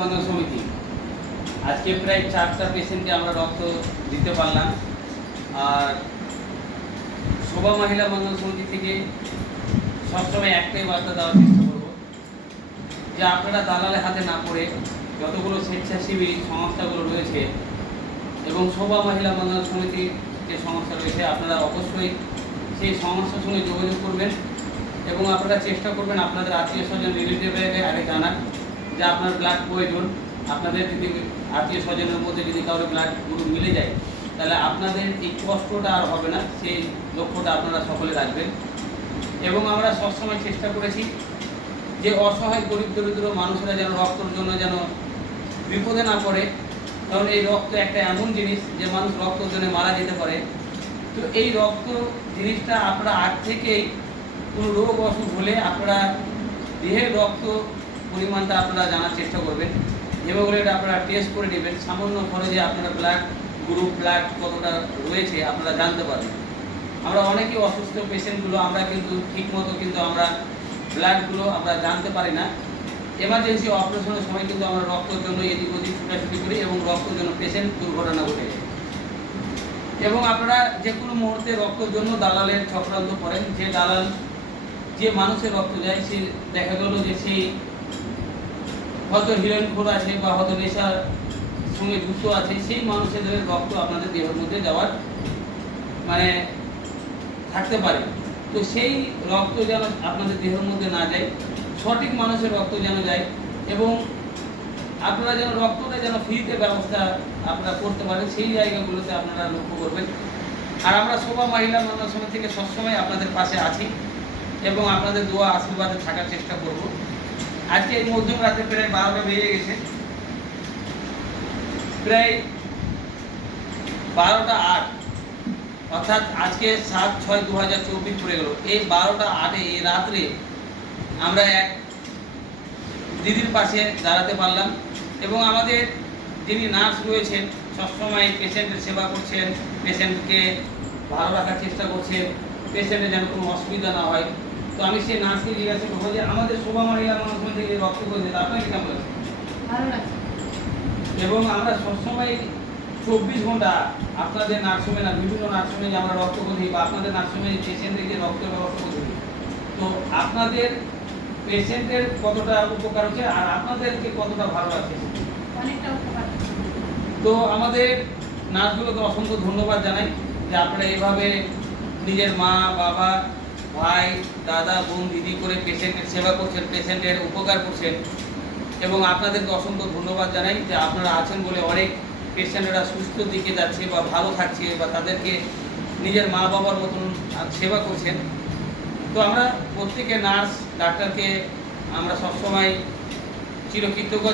মঙ্গল সমিতি আজকে প্রায় 4টা পেশেন্টকে আমরা রক্ত দিতে পারলাম। আর শোভা মহিলা মঙ্গল সমিতি থেকে সবসময় একটাই বার্তা দেওয়ার চেষ্টা করব যে আপনারা দালালের হাতে না পড়ে যতগুলো স্বেচ্ছাসেবী সংস্থাগুলো রয়েছে এবং শোভা মহিলা মঙ্গল সমিতির যে সংস্থা রয়েছে আপনারা অবশ্যই সেই সংস্থার সঙ্গে যোগাযোগ করবেন এবং আপনারা চেষ্টা করবেন আপনাদের আত্মীয় স্বজন রিলেটিভকে আগে জানান যে আপনার ব্লাড প্রয়োজন। আপনাদের যদি আত্মীয় স্বজনের মধ্যে যদি কারোর ব্লাড গ্রুপ মিলে যায় তাহলে আপনাদের এই কষ্টটা আর হবে না, সেই লক্ষ্যটা আপনারা সকলে রাখবেন। এবং আমরা সবসময় চেষ্টা করেছি যে অসহায় গরিব দরিদ্র মানুষেরা যেন রক্তের জন্য যেন বিপদে না পড়ে, কারণ এই রক্ত একটা এমন জিনিস যে মানুষ রক্তের জন্য মারা যেতে পারে। তো এই রক্ত জিনিসটা আপনারা আগ থেকেই কোনো রোগ অসুখ হলে আপনারা দেহের রক্ত পরিমাণটা আপনারা জানার চেষ্টা করবেন, হেমোগ্লোবিন আপনারা টেস্ট করে নেবেন। সামান্য খরচে আপনারা ব্লাড গ্রুপ ব্লাড কতটা রয়েছে আপনারা জানতে পারবেন। আমরা অনেকেই অসুস্থ পেশেন্টগুলো আমরা কিন্তু ঠিকমতো কিন্তু আমরা ব্লাডগুলো আমরা জানতে পারি না। এমার্জেন্সি অপারেশনের সময় কিন্তু আমরা রক্তের জন্য এদিক ওদিক ছুটাছুটি করি এবং রক্তের জন্য পেশেন্ট দুর্ঘটনা ঘটে যায়। এবং আপনারা যে কোনো মুহূর্তে রক্তের জন্য দালালের চক্রান্ত করেন, যে দালাল যে মানুষের রক্ত যায় সে দেখা গেল যে সেই হয়তো হিরোইন খোর আছে বা হয়তো নেশার সঙ্গে যুক্ত আছে, সেই মানুষের রক্ত আপনাদের দেহের মধ্যে যাওয়ার মানে থাকতে পারে। তো সেই রক্ত যেন আপনাদের দেহের মধ্যে না যায়, সঠিক মানুষের রক্ত যেন যায় এবং আপনারা যেন রক্তটা যেন ফ্রিতে ব্যবস্থা আপনারা করতে পারেন, সেই জায়গাগুলোতে আপনারা লক্ষ্য করবেন। আর আমরা শোভা মহিলা মঙ্গল সমিতি থেকে সবসময় আপনাদের পাশে আছি এবং আপনাদের দোয়া আশীর্বাদে থাকার চেষ্টা করব। আজকে এই মধ্যম রাতে প্রায় 12টা বেজে গেছে, প্রায় 12টা 8, অর্থাৎ আজকে 7/6/2024 পড়ে গেল। এই 12টা 8 এই রাত্রে আমরা এক দিদির পাশে দাঁড়াতে পারলাম এবং আমাদের যিনি নার্স রয়েছেন সবসময় পেশেন্টের সেবা করছেন, পেশেন্টকে ভালো রাখার চেষ্টা করছেন, পেশেন্টের যেন কোনো অসুবিধা না হয়। তো আমি সেই নার্সকে জিজ্ঞাসা করবো যে আমাদের শোভা মহিলা মঙ্গল সমিতি থেকে রক্ত করেছে, আপনার কি কেমন লাগছে? ভালো লাগছে। এবং আমরা সবসময় 24 ঘন্টা আপনাদের নার্সিংহোমে না বিভিন্ন নার্সিংহোমে যে আমরা রক্ত করি বা আপনাদের নার্সিংহোমে পেশেন্টদেরকে রক্তের ব্যবস্থা করি, তো আপনাদের পেশেন্টের কতটা উপকার হচ্ছে আর আপনাদেরকে কতটা ভালো লাগছে অনেকটা উপকার। তো আমাদের নার্সগুলোকে অসংখ্য ধন্যবাদ জানাই যে আপনারা এইভাবে নিজের মা বাবা ভাই দাদা বোন দিদি করে পেশেন্টের সেবা করছেন, পেশেন্টের উপকার করছেন এবং আপনাদেরকে অসংখ্য ধন্যবাদ জানাই যে আপনারা আছেন বলে অনেক পেশেন্টরা সুস্থ দিকে যাচ্ছে বা ভালো থাকছে বা তাদেরকে নিজের মা বাবার মতন সেবা করছেন। তো আমরা প্রত্যেকে নার্স ডাক্তারকে আমরা সবসময় চিরকৃতজ্ঞ